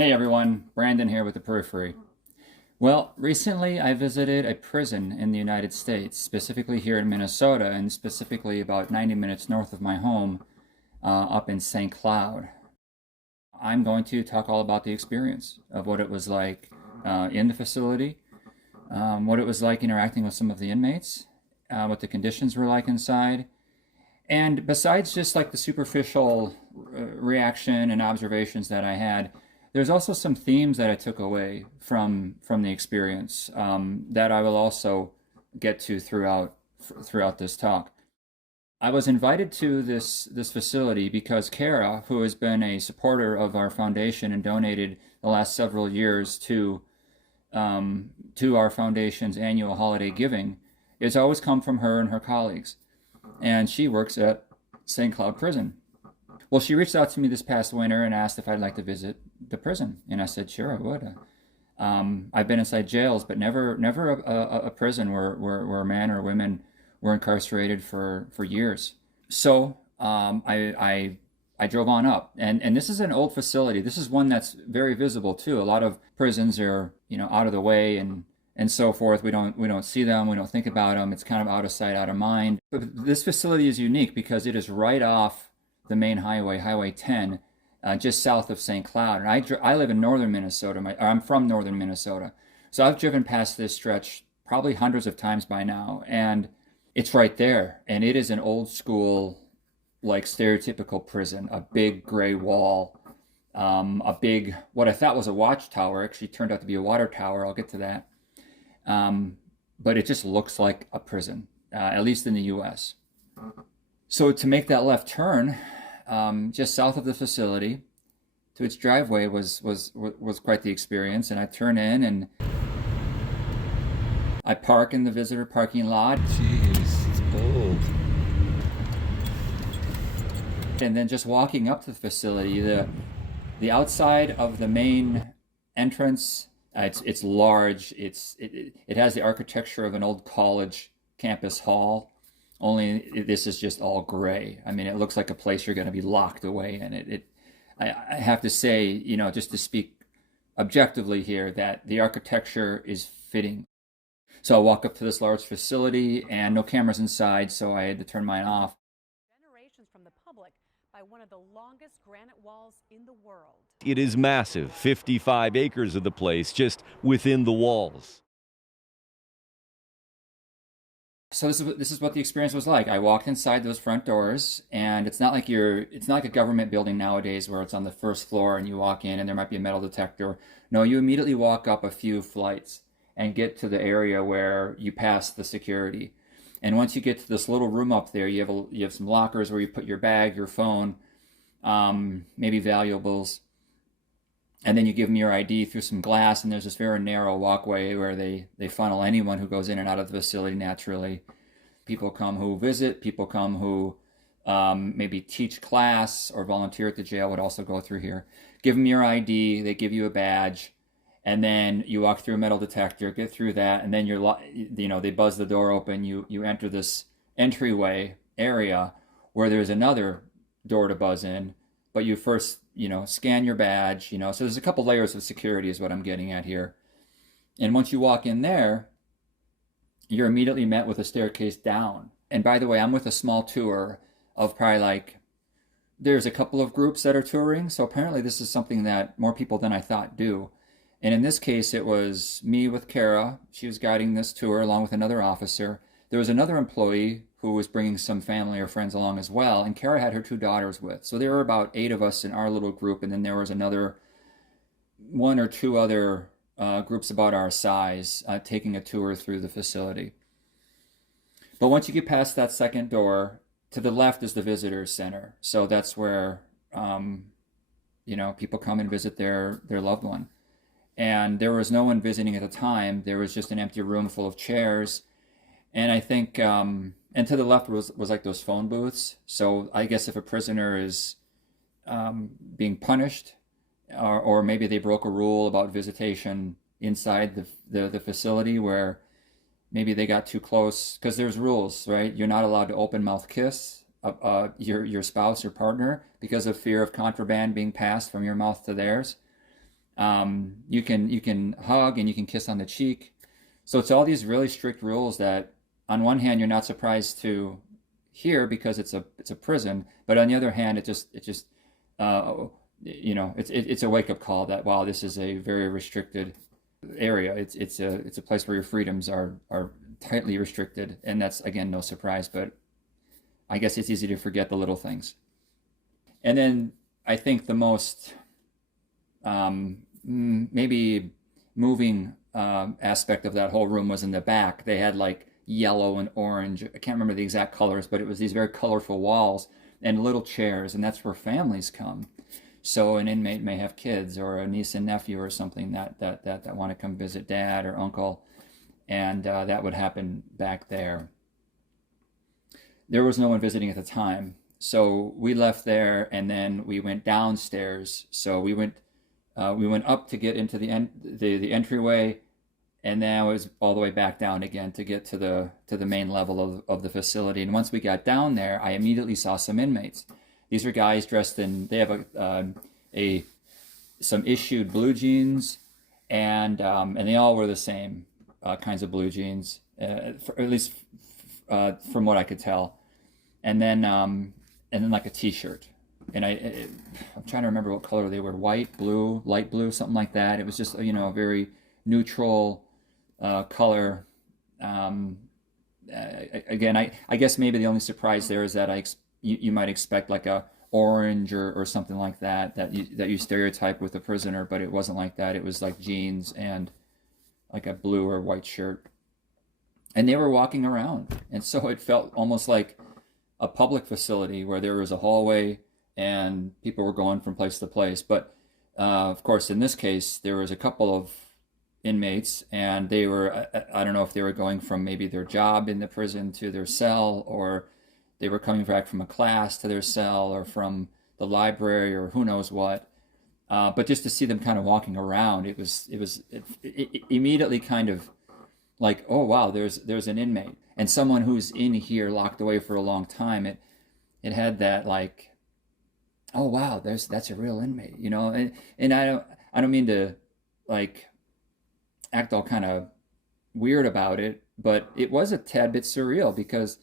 Hey everyone, Brandon here with the Periphery. Well, recently I visited a prison in the United States, specifically here in Minnesota, and specifically about 90 minutes north of my home, up in St. Cloud. I'm going to talk all about the experience of what it was like in the facility, what it was like interacting with some of the inmates, what the conditions were like inside, and besides just like the superficial reaction and observations that I had, there's also some themes that I took away from the experience that I will also get to throughout this talk. I was invited to this facility because Kara, who has been a supporter of our foundation and donated the last several years to our foundation's annual holiday giving, it's always come from her and her colleagues, and she works at St. Cloud Prison. Well, she reached out to me this past winter and asked if I'd like to visit the prison, and I said, sure, I would. I've been inside jails, but never a prison where men or women were incarcerated for years. So I drove on up, and this is an old facility. This is one that's very visible too. A lot of prisons are out of the way and so forth. We don't see them. We don't think about them. It's kind of out of sight, out of mind. But this facility is unique because it is right off the main highway, Highway 10, just south of St. Cloud. And I live in northern Minnesota. I'm from northern Minnesota. So I've driven past this stretch probably hundreds of times by now. And it's right there. And it is an old school, like stereotypical prison. A big gray wall. A big, what I thought was a watchtower, actually turned out to be a water tower. I'll get to that. But it just looks like a prison, at least in the U.S. So to make that left turn, just south of the facility, to its driveway was quite the experience. And I turn in and I park in the visitor parking lot. Jeez, it's bold. And then just walking up to the facility, the outside of the main entrance, it's large. It has the architecture of an old college campus hall. Only this is just all gray. I mean, it looks like a place you're going to be locked away in. I have to say, just to speak objectively here, that the architecture is fitting. So I walk up to this large facility, and no cameras inside, so I had to turn mine off. Generations from the public by one of the longest granite walls in the world. It is massive, 55 acres of the place just within the walls. So this is what the experience was like. I walked inside those front doors, and it's not like a government building nowadays where it's on the first floor and you walk in and there might be a metal detector. No, you immediately walk up a few flights and get to the area where you pass the security. And once you get to this little room up there, you have some lockers where you put your bag, your phone, maybe valuables. And then you give them your ID through some glass, and there's this very narrow walkway where they funnel anyone who goes in and out of the facility naturally. People come who visit, people come who maybe teach class or volunteer at the jail would also go through here. Give them your ID, they give you a badge, and then you walk through a metal detector, get through that, and then they buzz the door open, you enter this entryway area where there's another door to buzz in, but you first scan your badge, so there's a couple layers of security is what I'm getting at here. And once you walk in there, you're immediately met with a staircase down. And by the way, I'm with a small tour of probably there's a couple of groups that are touring, so apparently this is something that more people than I thought do. And in this case, it was me with Kara. She was guiding this tour along with another officer. There was another employee who was bringing some family or friends along as well, and Kara had her two daughters with. So there were about 8 of us in our little group, and then there was another 1 or 2 other groups about our size taking a tour through the facility. But once you get past that second door, to the left is the visitor center. So that's where people come and visit their loved one. And there was no one visiting at the time. There was just an empty room full of chairs. And I think, and to the left was like those phone booths. So I guess if a prisoner is being punished, or maybe they broke a rule about visitation inside the facility where maybe they got too close, because there's rules, right? You're not allowed to open mouth kiss your spouse or partner because of fear of contraband being passed from your mouth to theirs. You can hug and you can kiss on the cheek. So it's all these really strict rules that, on one hand, you're not surprised to hear because it's a prison, but on the other hand, it just it's a wake up call that, wow, this is a very restricted area. It's a place where your freedoms are tightly restricted, and that's, again, no surprise. But I guess it's easy to forget the little things. And then I think the most maybe moving aspect of that whole room was in the back. They had like yellow and orange. I can't remember the exact colors, but it was these very colorful walls and little chairs, and that's where families come. So an inmate may have kids or a niece and nephew or something that want to come visit dad or uncle, and that would happen back there. There was no one visiting at the time, so we left there and then we went downstairs. So we went up to get into the entryway, and then I was all the way back down again to get to the main level of the facility. And once we got down there, I immediately saw some inmates. These are guys dressed in, they have some issued blue jeans, and they all were the same kinds of blue jeans, at least from what I could tell. And then like a t-shirt. And I'm trying to remember what color they were: white, blue, light blue, something like that. It was just, a very neutral color. Again, I guess maybe the only surprise there is that you might expect like a orange or something like that you stereotype with a prisoner, but it wasn't like that. It was like jeans and like a blue or white shirt. And they were walking around. And so it felt almost like a public facility where there was a hallway and people were going from place to place. But of course, in this case, there was a couple of inmates, and they were, I don't know if they were going from maybe their job in the prison to their cell, or they were coming back from a class to their cell, or from the library, or who knows what. But just to see them kind of walking around, it immediately kind of like, oh wow, there's an inmate, and someone who's in here locked away for a long time. It had that like, oh wow, that's a real inmate, and I don't mean to like act all kind of weird about it, but it was a tad bit surreal because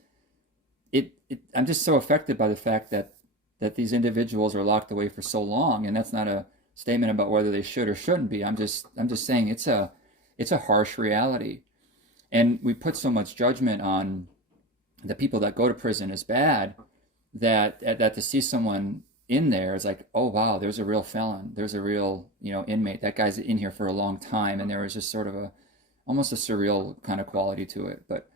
I'm just so affected by the fact that these individuals are locked away for so long. And that's not a statement about whether they should or shouldn't be. I'm just saying it's a harsh reality. And we put so much judgment on the people that go to prison as bad that to see someone in there is like, oh wow, there's a real felon, there's a real inmate, that guy's in here for a long time. And there was just sort of almost a surreal kind of quality to it. But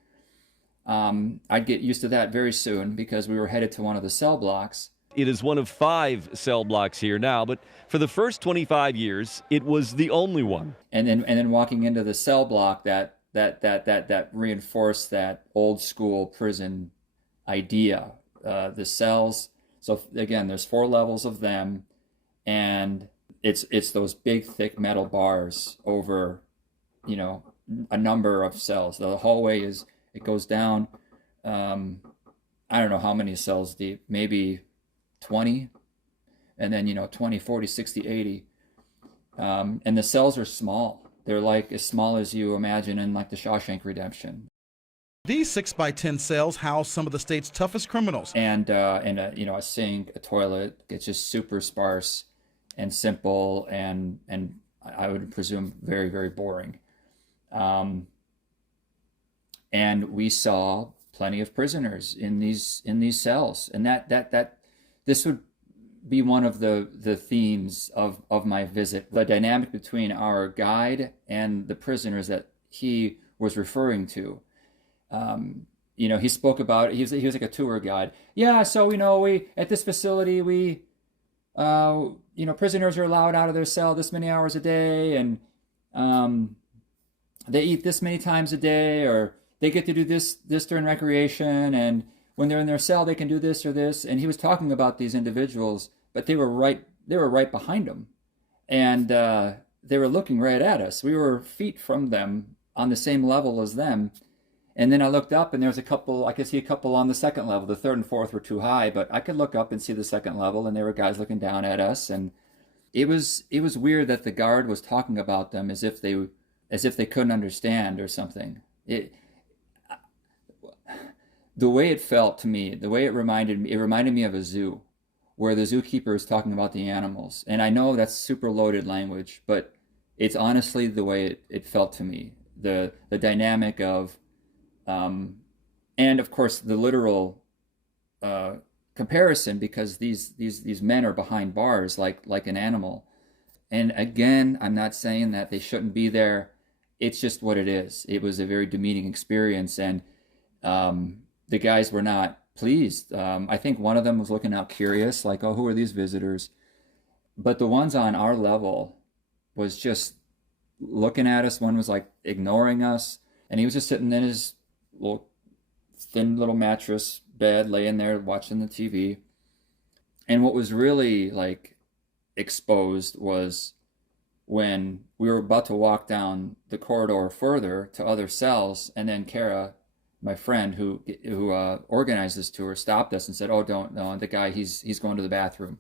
I'd get used to that very soon because we were headed to one of the cell blocks. It is one of 5 cell blocks here now, but for the first 25 years, it was the only one. And then walking into the cell block that reinforced that old school prison idea. The cells. So again, there's 4 levels of them, and it's those big, thick metal bars over, a number of cells. The hallway it goes down. I don't know how many cells deep, maybe 20, and then 20, 40, 60, 80. And the cells are small. They're like as small as you imagine in like the Shawshank Redemption. These 6x10 cells house some of the state's toughest criminals. And a sink, a toilet. It's just super sparse and simple, and I would presume very, very boring. And we saw plenty of prisoners in these cells, and that this would be one of the themes of my visit: the dynamic between our guide and the prisoners that he was referring to. He spoke about, he was like a tour guide. Yeah, so we at this facility prisoners are allowed out of their cell this many hours a day, and they eat this many times a day, or they get to do this during recreation, and when they're in their cell they can do this or this. And he was talking about these individuals, but they were right behind him, and they were looking right at us. We were feet from them, on the same level as them. And then I looked up, and there was a couple. I could see a couple on the second level. The third and fourth were too high, but I could look up and see the second level, and there were guys looking down at us. And it was weird that the guard was talking about them as if they couldn't understand or something. The way it felt to me, the way it reminded me of a zoo, where the zookeeper is talking about the animals. And I know that's super loaded language, but it's honestly the way it felt to me. The dynamic of, and of course the literal uh, comparison, because these men are behind bars like an animal. And again, I'm not saying that they shouldn't be there. It's just what it is. It was a very demeaning experience, and the guys were not pleased. I think one of them was looking out curious, like, oh, who are these visitors? But the ones on our level was just looking at us. One was like ignoring us, and he was just sitting in his little thin little mattress bed, laying there watching the TV. And what was really like exposed was when we were about to walk down the corridor further to other cells, and then Kara, my friend who organized this tour, stopped us and said, "Oh, don't, no, the guy, he's going to the bathroom."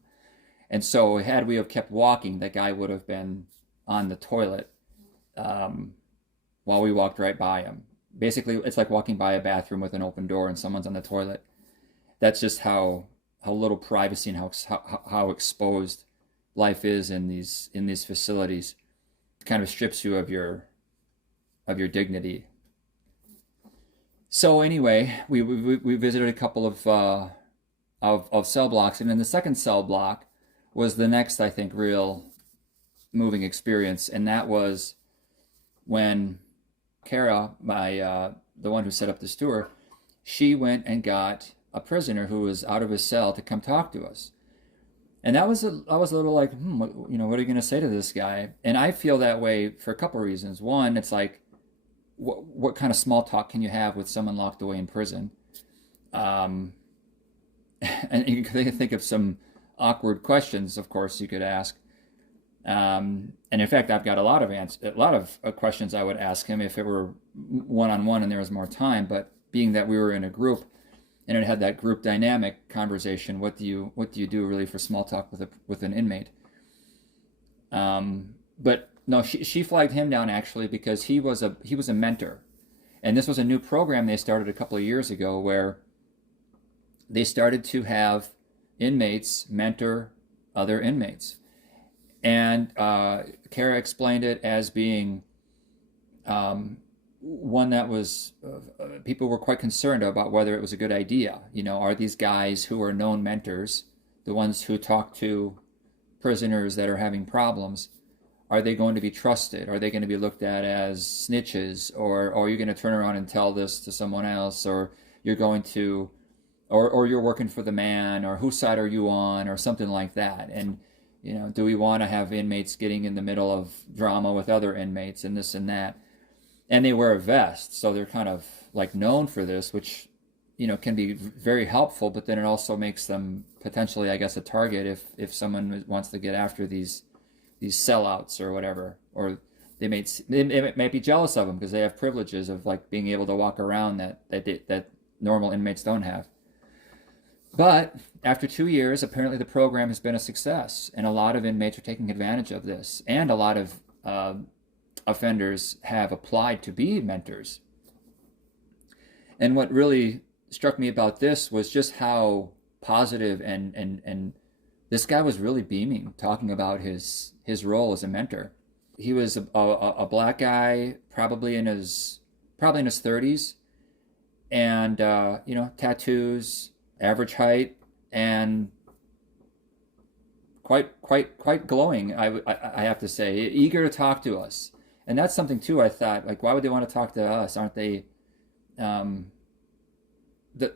And so had we have kept walking, that guy would have been on the toilet while we walked right by him. Basically, it's like walking by a bathroom with an open door and someone's on the toilet. That's just how little privacy and how exposed life is in these facilities. It kind of strips you of your dignity. So anyway, we visited a couple of cell blocks, and then the second cell block was the next, I think, real moving experience, and that was when Kara, the one who set up this tour, she went and got a prisoner who was out of his cell to come talk to us. And I was a little like, what are you going to say to this guy? And I feel that way for a couple of reasons. One, it's like, what kind of small talk can you have with someone locked away in prison? And you can think of some awkward questions, of course, you could ask. And in fact, I've got a lot of questions I would ask him if it were one-on-one and there was more time. But being that we were in a group and it had that group dynamic conversation, what do you do really for small talk with an inmate? But no, she flagged him down actually because he was a mentor, and this was a new program they started a couple of years ago where they started to have inmates mentor other inmates. And Kara explained it as being one that was people were quite concerned about whether it was a good idea. Are these guys who are known mentors, the ones who talk to prisoners that are having problems, are they going to be trusted? Are they going to be looked at as snitches, or are you going to turn around and tell this to someone else, or you're going to, or you're working for the man, or whose side are you on, or something like that? And do we want to have inmates getting in the middle of drama with other inmates and this and that? And they wear a vest, so they're kind of like known for this, which can be very helpful. But then it also makes them potentially, I guess, a target if someone wants to get after these sellouts or whatever, or they might be jealous of them because they have privileges of like being able to walk around that normal inmates don't have. But after 2 years, apparently the program has been a success, and a lot of inmates are taking advantage of this, and a lot of offenders have applied to be mentors. And what really struck me about this was just how positive and this guy was really beaming, talking about his role as a mentor. He was a black guy, probably in his 30s, and tattoos, average height, and quite glowing. I have to say, eager to talk to us. And that's something too. I thought, like, why would they want to talk to us? Aren't they? Don't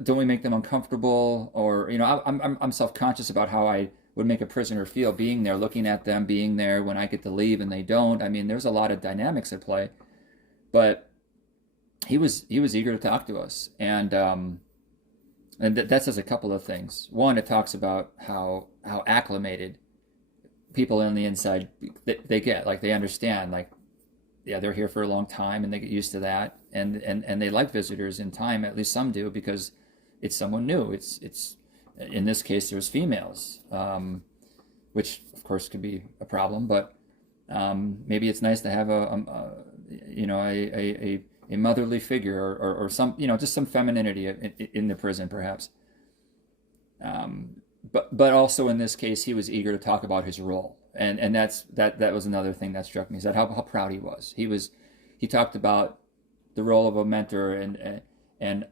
we make them uncomfortable? Or I'm self-conscious about how I would make a prisoner feel being there, looking at them, being there when I get to leave and they don't. I mean, there's a lot of dynamics at play. But he was eager to talk to us, and that says a couple of things. One, it talks about how acclimated people on the inside they get, like they understand, like, yeah, they're here for a long time and they get used to that, and they like visitors in time. At least some do, because it's someone new. It's in this case there was females, which course, could be a problem, but maybe it's nice to have a motherly figure or some, just some femininity in the prison, perhaps. But also in this case, he was eager to talk about his role, and that was another thing that struck me, is that how proud he was. He talked about the role of a mentor, and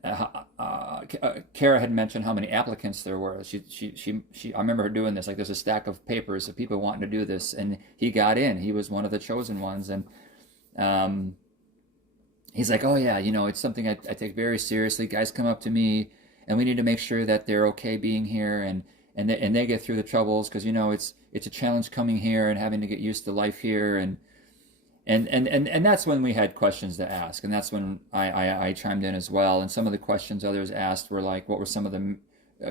Kara had mentioned how many applicants there were. I remember her doing this. Like, there's a stack of papers of people wanting to do this, and he got in. He was one of the chosen ones, and he's like, oh yeah, it's something I take very seriously. Guys come up to me, and we need to make sure that they're okay being here, and they get through the troubles, because it's a challenge coming here and having to get used to life here, and that's when we had questions to ask, and that's when I chimed in as well. And some of the questions others asked were like, what were some of the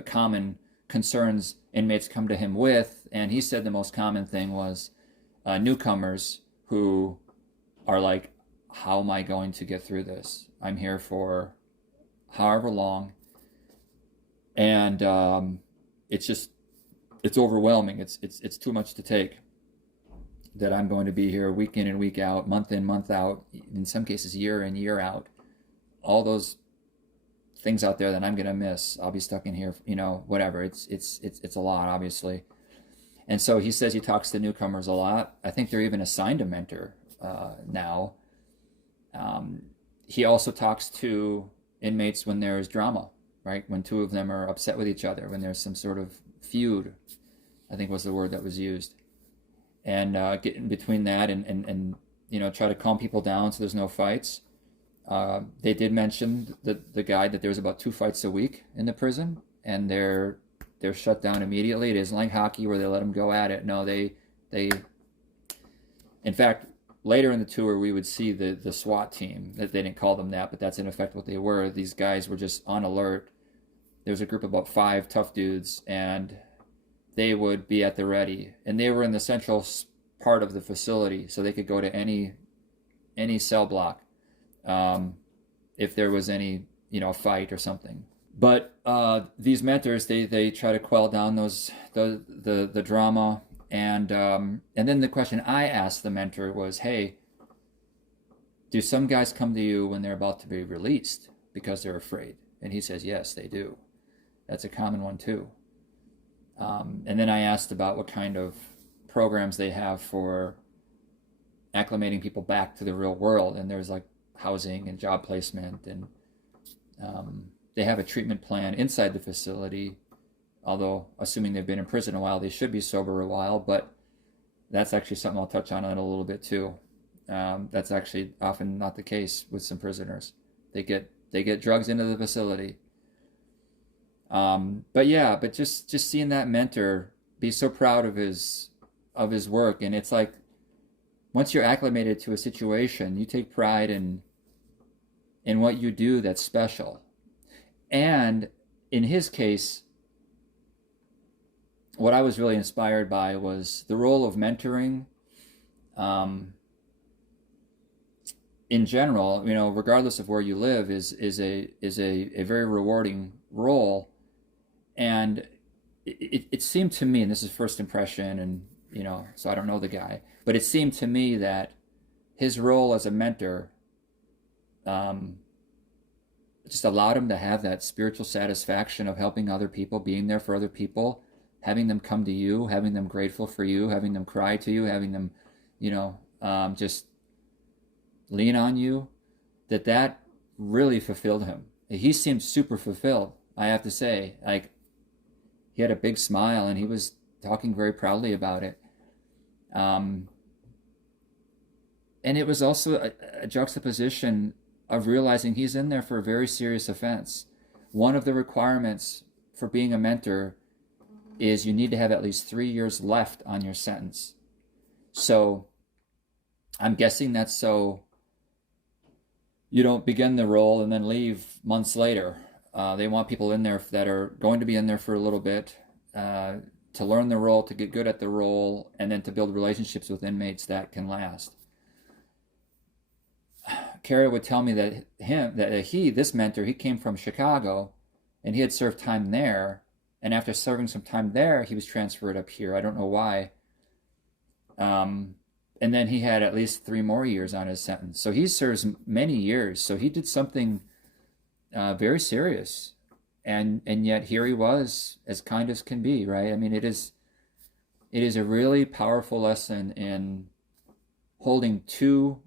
common concerns inmates come to him with? And he said the most common thing was newcomers who are like, how am I going to get through this? I'm here for however long, and it's overwhelming. It's too much to take. That I'm going to be here week in and week out, month in, month out, in some cases year in, year out. All those things out there that I'm going to miss. I'll be stuck in here, whatever. It's a lot, obviously. And so he says he talks to newcomers a lot. I think they're even assigned a mentor now. He also talks to inmates when there's drama, right? When two of them are upset with each other, when there's some sort of feud, I think was the word that was used. And get in between that and try to calm people down so there's no fights. They did mention the guide that there's about 2 fights a week in the prison, and they're shut down immediately. It isn't like hockey where they let them go at it. No, they in fact, later in the tour we would see the SWAT team. That they didn't call them that, but that's in effect what they were. These guys were just on alert. There was a group of about 5 tough dudes, and they would be at the ready, and they were in the central part of the facility, so they could go to any cell block if there was any fight or something. But these mentors, they try to quell down the drama, and then the question I asked the mentor was, hey, do some guys come to you when they're about to be released because they're afraid? And he says, yes, they do. That's a common one too. And then I asked about what kind of programs they have for acclimating people back to the real world. And there's like housing and job placement, and they have a treatment plan inside the facility, although assuming they've been in prison a while, they should be sober a while. But that's actually something I'll touch on in a little bit too. That's actually often not the case with some prisoners. They get drugs into the facility. But just seeing that mentor be so proud of his work, and it's like, once you're acclimated to a situation, you take pride in what you do that's special. And in his case, what I was really inspired by was the role of mentoring. In general, regardless of where you live, is a very rewarding role. And it seemed to me, and this is first impression, and so I don't know the guy, but it seemed to me that his role as a mentor just allowed him to have that spiritual satisfaction of helping other people, being there for other people, having them come to you, having them grateful for you, having them cry to you, having them, just lean on you. That really fulfilled him. He seemed super fulfilled, I have to say. Like, he had a big smile, and he was talking very proudly about it. And it was also a juxtaposition of realizing he's in there for a very serious offense. One of the requirements for being a mentor is you need to have at least 3 years left on your sentence. So I'm guessing that's so you don't begin the role and then leave months later. They want people in there that are going to be in there for a little bit, to learn the role, to get good at the role, and then to build relationships with inmates that can last. Kara would tell me that this mentor, he came from Chicago, and he had served time there, and after serving some time there, he was transferred up here. I don't know why. And then he had at least 3 more years on his sentence. So he serves many years. So he did something very serious, and yet here he was, as kind as can be, right? I mean, it is a really powerful lesson in holding two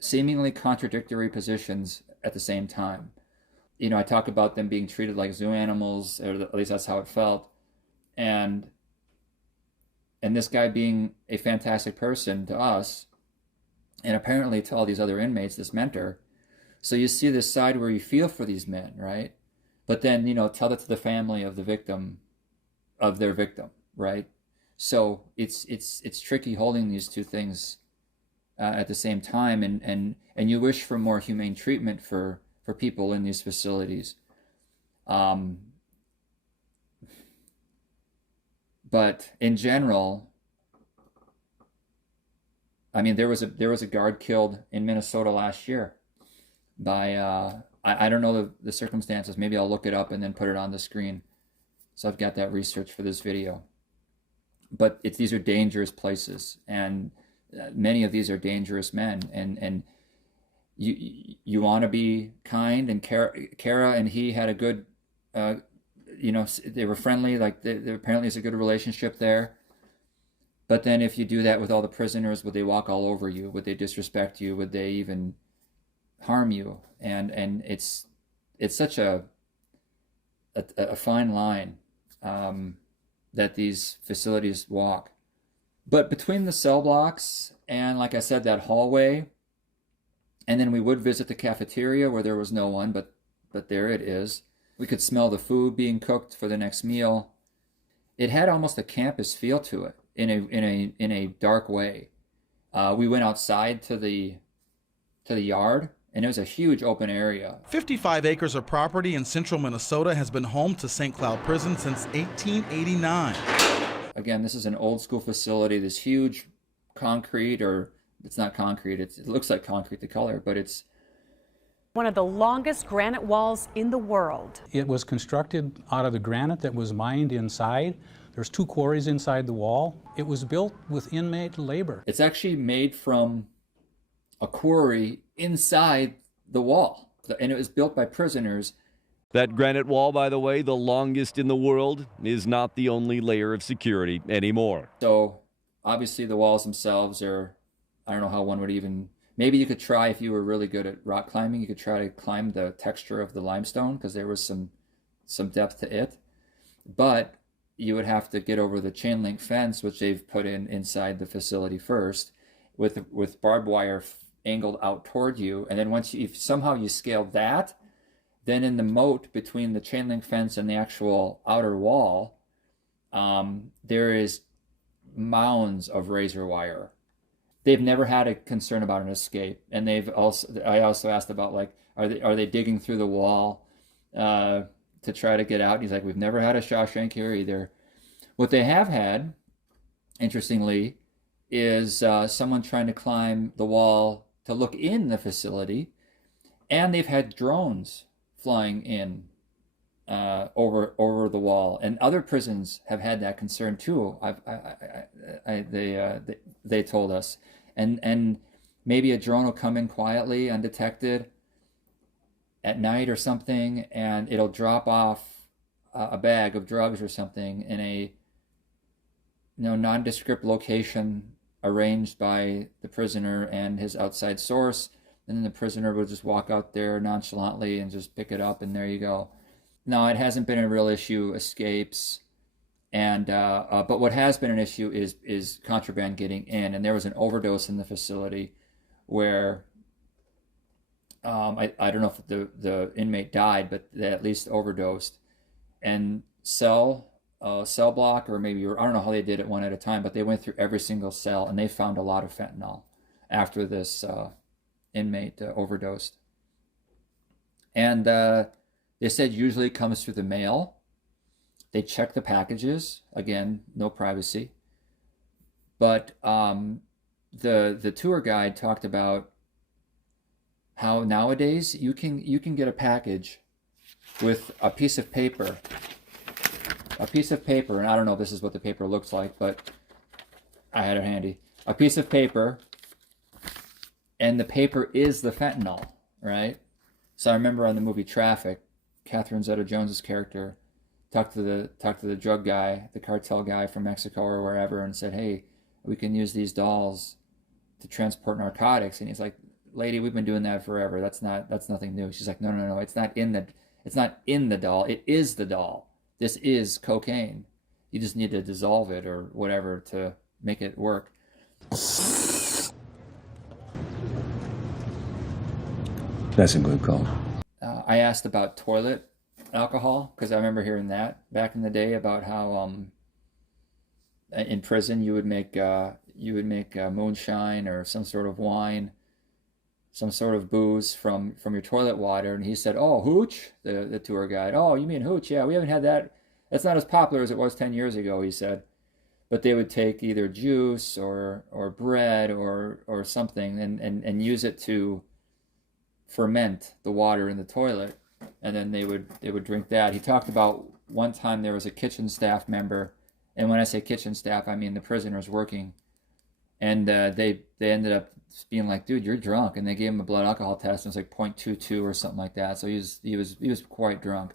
seemingly contradictory positions at the same time. You know, I talk about them being treated like zoo animals, or at least that's how it felt, and this guy being a fantastic person to us, and apparently to all these other inmates, this mentor. So you see this side where you feel for these men, right? But then, you know, tell that to the family of the victim, of their victim, right? So it's tricky holding these two things at the same time, and you wish for more humane treatment for people in these facilities. But in general, I mean, there was a guard killed in Minnesota last year by I don't know the circumstances. Maybe I'll look it up and then put it on the screen. So I've got that research for this video. But these are dangerous places, and many of these are dangerous men, and you want to be kind. And Kara and he had a good, you know, they were friendly. Like there apparently is a good relationship there. But then if you do that with all the prisoners, would they walk all over you? Would they disrespect you? Would they even harm you? And it's such a fine line that these facilities walk. But between the cell blocks and, like I said, that hallway, and then we would visit the cafeteria where there was no one, but there it is. We could smell the food being cooked for the next meal. It had almost a campus feel to it in a dark way. We went outside to the yard, and it was a huge open area. 55 acres of property in central Minnesota has been home to St. Cloud Prison since 1889. Again, this is an old school facility, this huge concrete, or it's not concrete, it looks like concrete, the color, but it's one of the longest granite walls in the world. It was constructed out of the granite that was mined inside. There's 2 quarries inside the wall. It was built with inmate labor. It's actually made from a quarry inside the wall, and it was built by prisoners. That granite wall, by the way, the longest in the world, is not the only layer of security anymore. So obviously the walls themselves are, I don't know how one would even, maybe you could try, if you were really good at rock climbing, you could try to climb the texture of the limestone, because there was some depth to it. But you would have to get over the chain link fence, which they've put inside the facility first, with barbed wire angled out toward you. And then once if somehow you scaled that, then in the moat between the chain link fence and the actual outer wall, there is mounds of razor wire. They've never had a concern about an escape, and I also asked about, like, are they digging through the wall to try to get out? And he's like, we've never had a Shawshank here either. What they have had, interestingly, is someone trying to climb the wall to look in the facility, and they've had drones flying in over the wall, and other prisons have had that concern too. They told us, and maybe a drone will come in quietly, undetected, at night or something, and it'll drop off a bag of drugs or something in a nondescript location arranged by the prisoner and his outside source, and then the prisoner would just walk out there nonchalantly and just pick it up, and there you go. No, it hasn't been a real issue, escapes, and but what has been an issue is contraband getting in, and there was an overdose in the facility where I don't know if the inmate died, but they at least overdosed, and cell block, or maybe, I don't know how they did it one at a time, but they went through every single cell, and they found a lot of fentanyl after this inmate overdosed. And they said usually it comes through the mail. They check the packages. Again, no privacy. But the tour guide talked about how nowadays you can get a package with a piece of paper, and I don't know if this is what the paper looks like, but I had it handy. A piece of paper, and the paper is the fentanyl, right? So I remember on the movie Traffic, Catherine Zeta-Jones's character talked to the drug guy, the cartel guy from Mexico or wherever, and said, "Hey, we can use these dolls to transport narcotics." And he's like, "Lady, we've been doing that forever. That's nothing new." She's like, "No, no, no. It's not in the doll. It is the doll. This is cocaine. You just need to dissolve it or whatever to make it work." That's a good call. I asked about toilet alcohol because I remember hearing that back in the day about how in prison you would make moonshine or some sort of wine, some sort of booze from your toilet water, and he said, "Oh, hooch," the tour guide. "Oh, you mean hooch? Yeah, we haven't had that. It's not as popular as it was 10 years ago," he said. But they would take either juice or bread or something and use it to ferment the water in the toilet, and then they would drink that. He talked about one time there was a kitchen staff member, and when I say kitchen staff, I mean the prisoners working, and they ended up being like, "Dude, you're drunk," and they gave him a blood alcohol test, and it was like 0.22 or something like that. So he was quite drunk.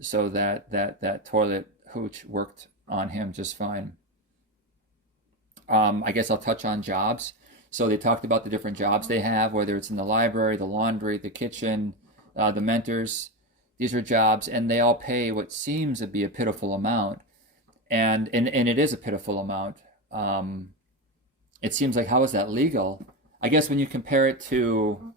So that toilet hooch worked on him just fine. I guess I'll touch on jobs. So they talked about the different jobs they have, whether it's in the library, the laundry, the kitchen, the mentors. These are jobs, and they all pay what seems to be a pitiful amount, and it is a pitiful amount. It seems like, how is that legal? I guess when you compare it to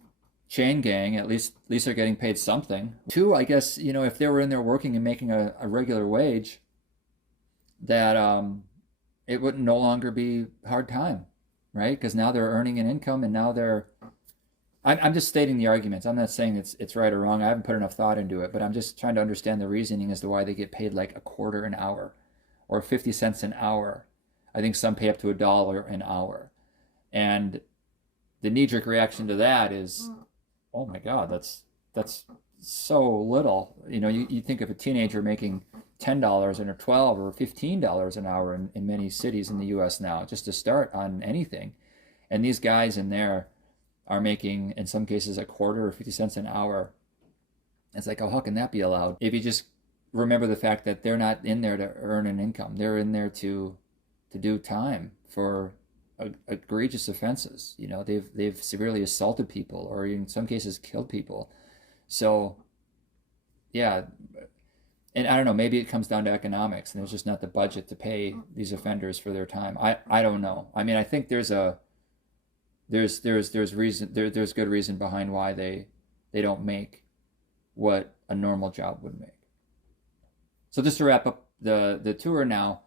chain gang, at least they're getting paid something. Two, I guess, if they were in there working and making a regular wage, that it would no longer be hard time, right? Because now they're earning an income, and now I'm just stating the arguments. I'm not saying it's right or wrong. I haven't put enough thought into it, but I'm just trying to understand the reasoning as to why they get paid like a quarter an hour or 50 cents an hour. I think some pay up to $1 an hour. And the knee-jerk reaction to that is, oh my God, that's so little. You think of a teenager making $10 or $12 or $15 an hour in many cities in the U.S. now, just to start on anything. And these guys in there are making, in some cases, a quarter or 50 cents an hour. It's like, oh, how can that be allowed? If you just remember the fact that they're not in there to earn an income. They're in there to do time for egregious offenses. They've severely assaulted people or in some cases killed people. So, yeah. And I don't know, maybe it comes down to economics and there's just not the budget to pay these offenders for their time. I don't know. I mean, I think there's good reason behind why they don't make what a normal job would make. So just to wrap up the tour now,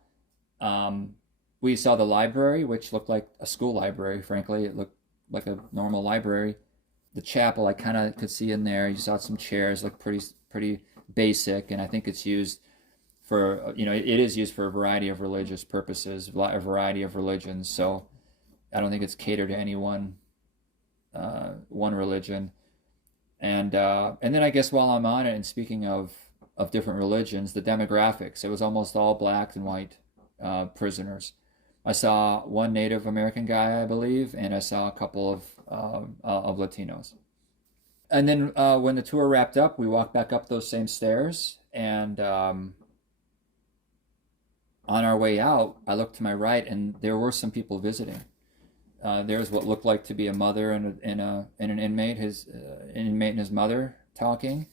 we saw the library, which looked like a school library, frankly. It looked like a normal library. The chapel I kind of could see in there. You saw some chairs, looked pretty basic, and I think it's used for, it is used for a variety of religious purposes, a variety of religions. So I don't think it's catered to any one religion. And then I guess while I'm on it, and speaking of different religions, the demographics, it was almost all black and white prisoners. I saw one Native American guy, I believe, and I saw a couple of Latinos. And then when the tour wrapped up, we walked back up those same stairs, and on our way out, I looked to my right, and there were some people visiting. There's what looked like to be a mother and an inmate, an inmate and his mother talking,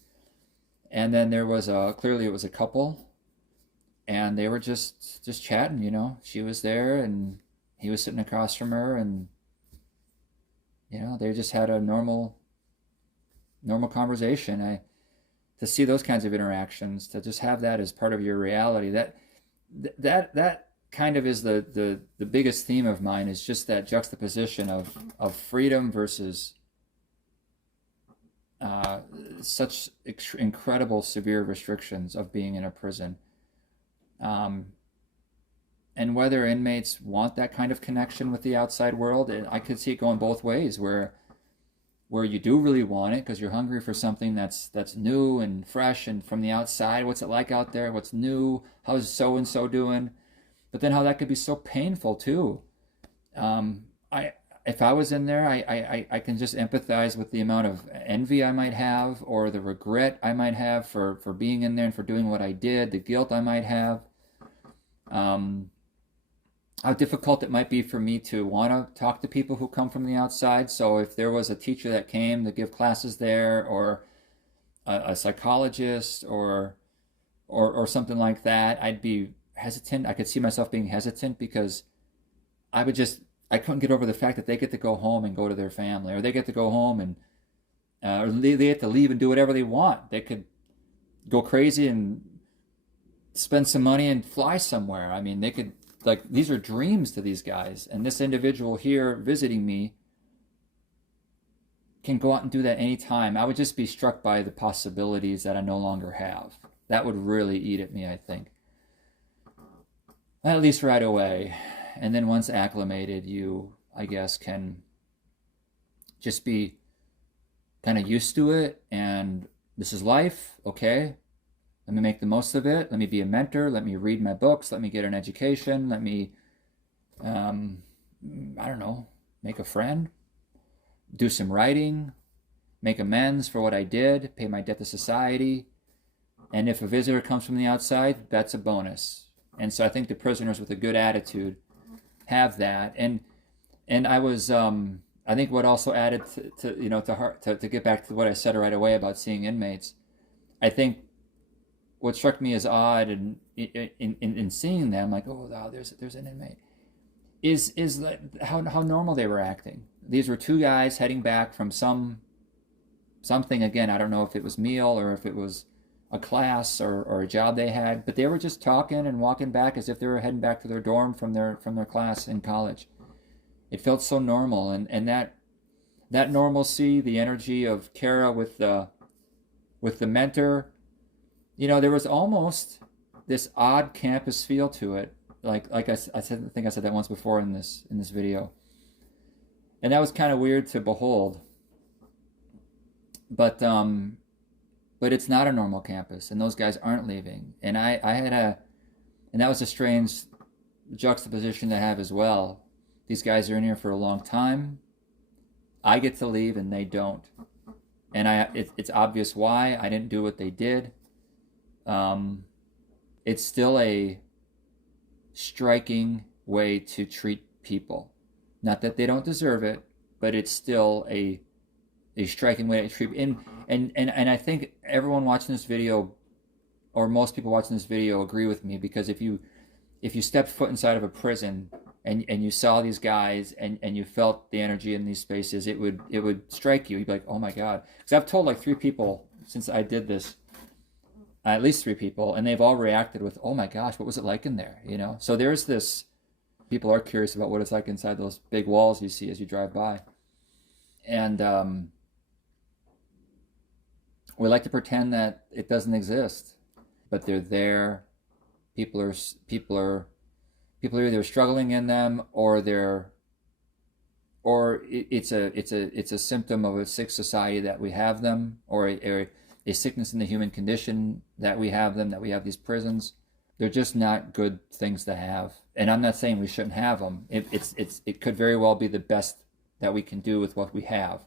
and then there was clearly it was a couple, and they were just chatting. She was there, and he was sitting across from her, and they just had a normal conversation. To see those kinds of interactions, to just have that as part of your reality, that kind of is the biggest theme of mine, is just that juxtaposition of freedom versus such incredible severe restrictions of being in a prison. And whether inmates want that kind of connection with the outside world, I could see it going both ways, where you do really want it because you're hungry for something that's new and fresh and from the outside. What's it like out there? What's new? How's so-and-so doing? but then how that could be so painful too. I if I was in there, I can just empathize with the amount of envy I might have, or the regret I might have for being in there and for doing what I did, the guilt I might have. How difficult it might be for me to want to talk to people who come from the outside. So if there was a teacher that came to give classes there, or a psychologist, or something like that, I'd be hesitant. I could see myself being hesitant because I couldn't get over the fact that they get to go home and go to their family, or they get to go home and or they get to leave and do whatever they want. They could go crazy and spend some money and fly somewhere. I mean, they could, like, these are dreams to these guys. And this individual here visiting me can go out and do that anytime. I would just be struck by the possibilities that I no longer have. That would really eat at me, I think. At least right away. And then once acclimated, you, I guess, can just be kind of used to it. And this is life, okay? Let me make the most of it. Let me be a mentor. Let me read my books. Let me get an education. Let me, I don't know, make a friend. Do some writing. Make amends for what I did. Pay my debt to society. And if a visitor comes from the outside, that's a bonus. And so I think the prisoners with a good attitude have that. And I was, I think what also added to get back to what I said right away about seeing inmates, I think what struck me as odd and in seeing them, like, oh, wow, there's an inmate, is how normal they were acting. These were two guys heading back from something, again, I don't know if it was meal or if it was a class or a job they had, but they were just talking and walking back as if they were heading back to their dorm from their class in college. It felt so normal, and that normalcy, the energy of Kara with the mentor, there was almost this odd campus feel to it. Like I said, I think I said that once before in this video, and that was kind of weird to behold. But it's not a normal campus, and those guys aren't leaving. And and that was a strange juxtaposition to have as well. These guys are in here for a long time. I get to leave and they don't. And it's obvious why. I didn't do what they did. It's still a striking way to treat people. Not that they don't deserve it, but it's still a striking way to treat. And I think everyone watching this video, or most people watching this video, agree with me, because if you stepped foot inside of a prison and you saw these guys and you felt the energy in these spaces, it would strike you. You'd be like, oh my God. Because I've told like 3 people since I did this, at least 3 people, and they've all reacted with, oh my gosh, what was it like in there? So there's this, people are curious about what it's like inside those big walls you see as you drive by. And we like to pretend that it doesn't exist, but they're there. People are either struggling in them, or it's a symptom of a sick society that we have them, or a sickness in the human condition that we have them, that we have these prisons. They're just not good things to have. And I'm not saying we shouldn't have them. It could very well be the best that we can do with what we have.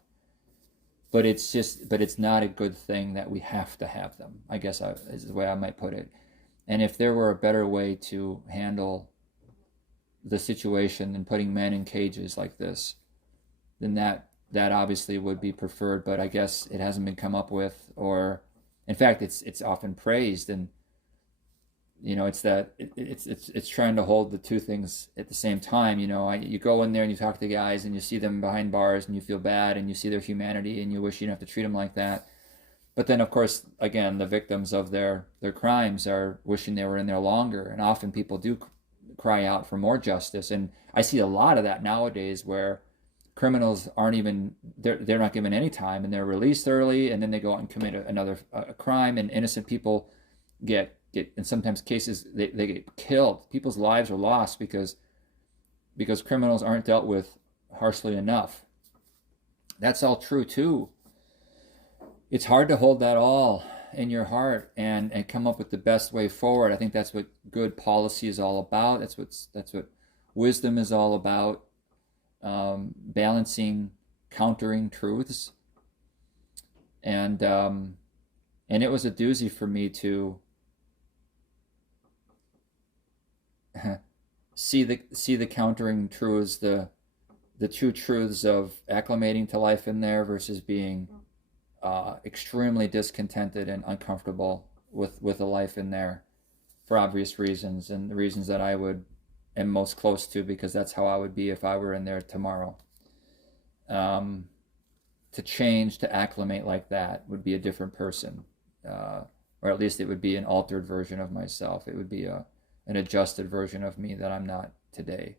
But it's not a good thing that we have to have them, I guess is the way I might put it. And if there were a better way to handle the situation than putting men in cages like this, then that obviously would be preferred. But I guess it hasn't been come up with, or in fact, it's often praised. And it's trying to hold the two things at the same time. You go in there and you talk to guys and you see them behind bars and you feel bad and you see their humanity and you wish you didn't have to treat them like that. But then, of course, again, the victims of their crimes are wishing they were in there longer. And often people do cry out for more justice. And I see a lot of that nowadays, where criminals aren't even, they're not given any time, and they're released early, and then they go out and commit another crime, and innocent people get in sometimes cases they get killed. People's lives are lost because criminals aren't dealt with harshly enough. That's all true too. It's hard to hold that all in your heart and come up with the best way forward. I think that's what good policy is all about. That's what wisdom is all about. Balancing, countering truths, and it was a doozy for me to see the countering truths, the two truths of acclimating to life in there versus being extremely discontented and uncomfortable with a life in there, for obvious reasons, and the reasons that I am most close to, because that's how I would be if I were in there tomorrow. To change, to acclimate like that would be a different person, or at least it would be an altered version of myself. It would be an adjusted version of me that I'm not today.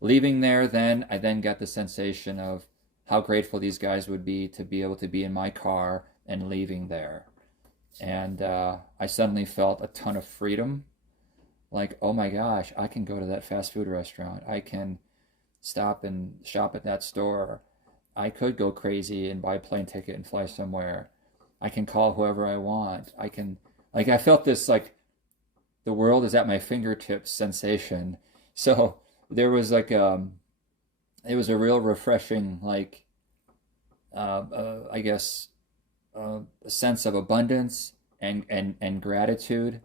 Leaving there, I then got the sensation of how grateful these guys would be to be able to be in my car and leaving there. And I suddenly felt a ton of freedom. Like, oh my gosh, I can go to that fast food restaurant. I can stop and shop at that store. I could go crazy and buy a plane ticket and fly somewhere. I can call whoever I want. I felt this, like, the world is at my fingertips sensation. So there was like it was a real refreshing, like, I guess, a sense of abundance and gratitude,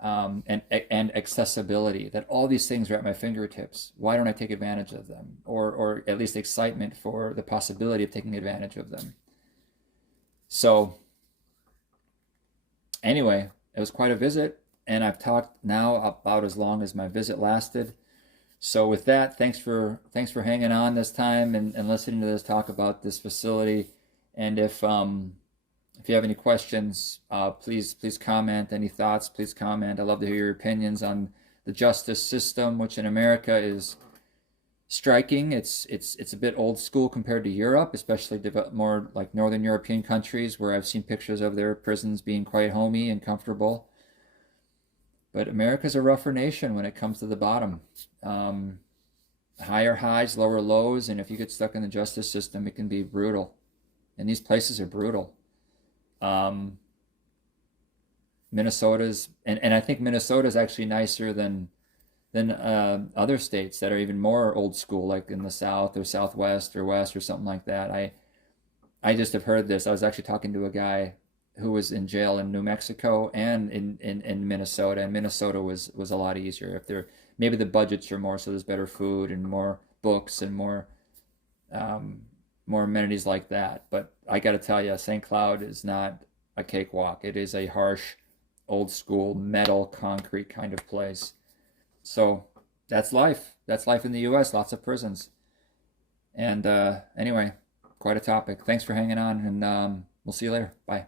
and accessibility, that all these things are at my fingertips. Why don't I take advantage of them? Or at least excitement for the possibility of taking advantage of them. So anyway, it was quite a visit, and I've talked now about as long as my visit lasted. So with that, thanks for hanging on this time and listening to this talk about this facility. And if you have any questions, please comment. Any thoughts, please comment. I'd love to hear your opinions on the justice system, which in America is striking. It's a bit old school compared to Europe, especially more like Northern European countries, where I've seen pictures of their prisons being quite homey and comfortable. But America's a rougher nation when it comes to the bottom. Higher highs, lower lows, and if you get stuck in the justice system, it can be brutal. And these places are brutal. Minnesota's, and I think Minnesota's actually nicer than other states that are even more old school, like in the South or Southwest or West or something like that. I just have heard this. I was actually talking to a guy who was in jail in New Mexico and in Minnesota, and Minnesota was a lot easier. Maybe the budgets are more, so there's better food and more books and more amenities like that. But I got to tell you, St. Cloud is not a cakewalk. It is a harsh, old school, metal, concrete kind of place. So that's life. That's life in the U.S. Lots of prisons. And anyway, quite a topic. Thanks for hanging on, and we'll see you later. Bye.